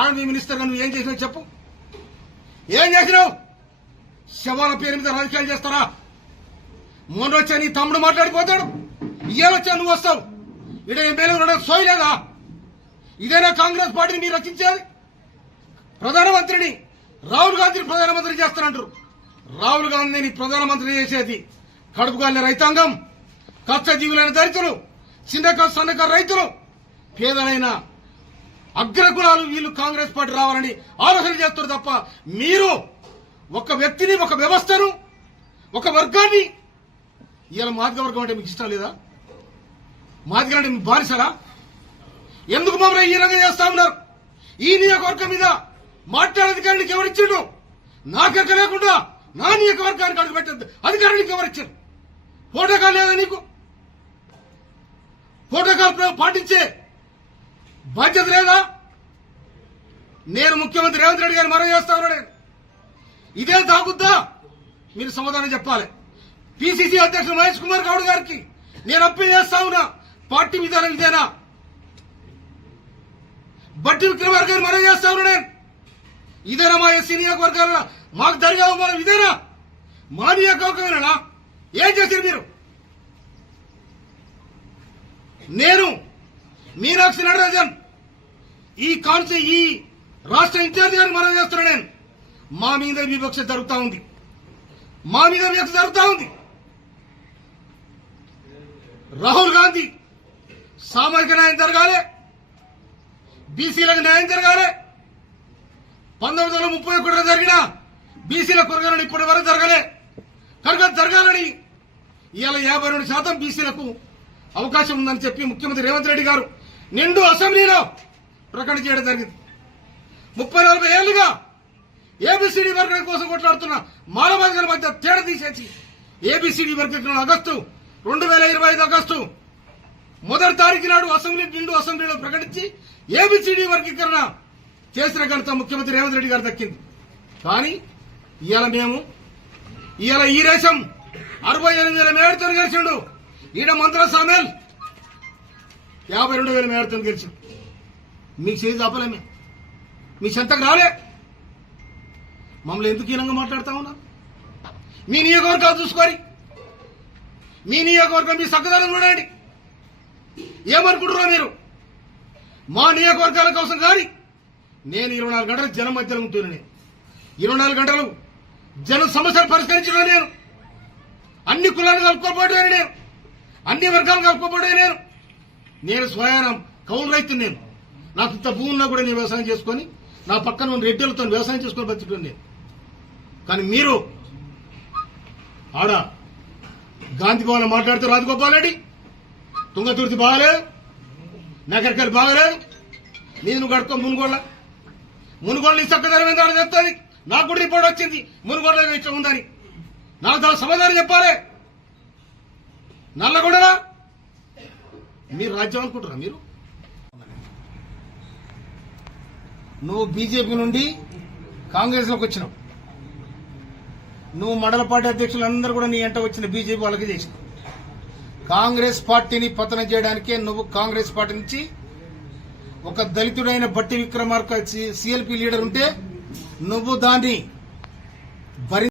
Army మినిస్టర్గా నువ్వు ఏం చేసినావు చెప్పు. ఏం చేసినావు? శవాల పేరు మీద రాజకీయాలు చేస్తారా? మొన్న వచ్చా నీ తమ్ముడు మాట్లాడిపోతాడు, ఇయ్యాలొచ్చా నువ్వు వస్తావు. ఇక్కడ ఎమ్మెల్యే సోయలేదా? ఇదేనా కాంగ్రెస్ పార్టీని మీరు రచించేది? ప్రధానమంత్రిని రాహుల్ గాంధీని ప్రధానమంత్రి చేస్తారంటారు. రాహుల్ గాంధీని ప్రధానమంత్రి చేసేది కడుపుగాలిన రైతాంగం, కష్టజీవులైన దళితులు, చిన్నకారు సన్నకారు రైతులు, పేదలైన అగ్రకులాలు. వీళ్ళు కాంగ్రెస్ పార్టీ రావాలని ఆలోచన చేస్తారు తప్ప మీరు ఒక వ్యక్తిని, ఒక వ్యవస్థను, ఒక వర్గాన్ని ఇవాళ మాదిగ వర్గం అంటే మీకు ఇష్టం లేదా? మాదిగ అంటే మీకు బానిసరా? ఎందుకు మమ్మల్ని ఈ రంగం చేస్తా ఉన్నారు? ఈ నియోజకవర్గం మీద మాట్లాడే అధికారులకు ఎవరిచ్చిండు? నాకెక్క లేకుండా నా నియోజకవర్గానికి అడుగు పెట్టద్దు అధికారులకు ఎవరిచ్చారు? ప్రోటోకాల్ లేదా నీకు? ప్రోటోకాల్ పాటించే బాధ్యత లేదా? నేను ముఖ్యమంత్రి రేవంత్ రెడ్డి గారిని మనవి చేస్తా ఉన్నాను. ఇదే తాగుద్దా? మీరు సమాధానం చెప్పాలి. పిసిసి అధ్యక్షుడు మహేష్ కుమార్ గౌడ్ గారికి నేను అప్పీల్ చేస్తా ఉన్నా, పార్టీ విధానం ఇదేనా? బట్టి విక్రమార్క గారిని మనవి చేస్తా ఉన్నా నేను, ఇదేనా మా ఎస్సీ నియోజకవర్గాల్లో మాకు జరిగే అవమానం? ఇదేనా మా నియోజకవర్గమేనా? ఏం చేశారు మీరు? నేను మీనాక్షి నటరాజన్ ఈ రాష్ట్ర ఇన్ఛార్జి గారిని మనం చేస్తున్నా నేను. మా మీద వివక్ష జరుగుతా ఉంది, మా మీద వివక్ష జరుగుతా ఉంది. రాహుల్ గాంధీ సామాజిక న్యాయం జరగాలి, బీసీలకు న్యాయం జరగాలి. 1931 జరిగిన బీసీల కొరగాలని ఇప్పటి వరకు జరగలే. కనుక జరగాలని ఇవాళ 52% బీసీలకు అవకాశం ఉందని చెప్పి ముఖ్యమంత్రి రేవంత్ రెడ్డి గారు నిండు అసెంబ్లీలో ప్రకటన చేయడం జరిగింది. 30-40 ఏళ్లుగా ఏబిసిడి వర్గం కోసం కొట్లాడుతున్న మానవాధికారుల మధ్య తేడా తీసేసి ఏబిసిడి వర్గీకరణ ఆగస్టు 2025 ఆగస్టు 1వ తారీఖు నాడు నిండు అసెంబ్లీలో ప్రకటించి ఏబిసిడి వర్గీకరణ చేసిన ఘనత ముఖ్యమంత్రి రేవంత్ రెడ్డి గారు దక్కింది. కానీ ఇవాళ ఈ దేశం 68,000 మేడతో గెలిచిండు. ఈడ మంత్రుల సామేల్ 52,000 మేడతో గెలిచిండు. మీకు చేసి ఆపలేమే, మీ చెంతకు రాలే. మమ్మల్ని ఎందుకు హీనంగా మాట్లాడుతా ఉన్నా? మీ నియోజకవర్గాలు చూసుకోరి, మీ నియోజకవర్గం మీ సక్కదనం చూడండి. ఏమనుకుంటున్నారో మీరు? మా నియోజకవర్గాల కోసం కానీ నేను 24 గంటలు జనం మధ్యలో ఉంటున్నా. నేను 24 గంటలు జన సమస్యలు పరిష్కరించడం. నేను అన్ని కులాలను కలుపుకోబోయే, నేను అన్ని వర్గాలను కలుపుకోబోయే. నేను స్వయానం కౌలు రైతు. నేను నాకు ఇంత భూమి ఉన్నా కూడా నేను వ్యవసాయం చేసుకుని నా పక్కన ఉన్న రెడ్డిలతో వ్యవసాయం చేసుకుని బతుకుతాను నేను. కానీ మీరు ఆడ గాంధీ భవన్ మాట్లాడుతూ రాజగోపాల్ రెడ్డి తుంగతుర్తి బాగలేదు, నగరికల్ బాగలేదు, నేను నువ్వు కడుక్కో. మునుగోళ్ళ చక్కదనం ఏందో చెప్తుంది. నాకు కూడా రిపోర్ట్ వచ్చింది మునుగోళ్ళ ఇష్టం ఉందని. నాకు దాని సమాధానం చెప్పాలి. నల్లగొండరా మీరు రాజ్యం అనుకుంటారా? మీరు నువ్వు బీజేపీ నుండి కాంగ్రెస్ లోకి వచ్చినావు. నువ్వు మండల పార్టీ అధ్యక్షులందరూ కూడా నీ ఎంట వచ్చిన బీజేపీ వాళ్ళకి చేసినావు. కాంగ్రెస్ పార్టీని పతనం చేయడానికే నువ్వు కాంగ్రెస్ పార్టీ నుంచి ఒక దళితుడైన బట్టి విక్రమార్క సిఎల్పి లీడర్ ఉంటే నువ్వు దాన్ని